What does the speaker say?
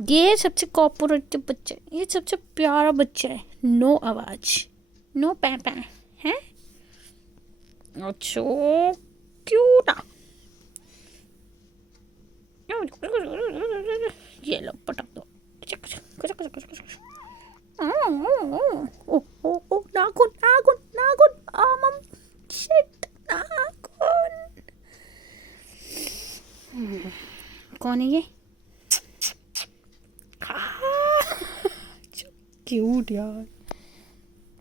ये सबसे कोऑपरेटिव बच्चा है, ये सबसे प्यारा बच्चा है। नो आवाज, नो पै पै है। अच्छा क्यूट। ये लो पटक दो। ओ ओ ओ नाखून नाखून नाखून, मम शिट नाखून। कौन है ये? क्यूट यार।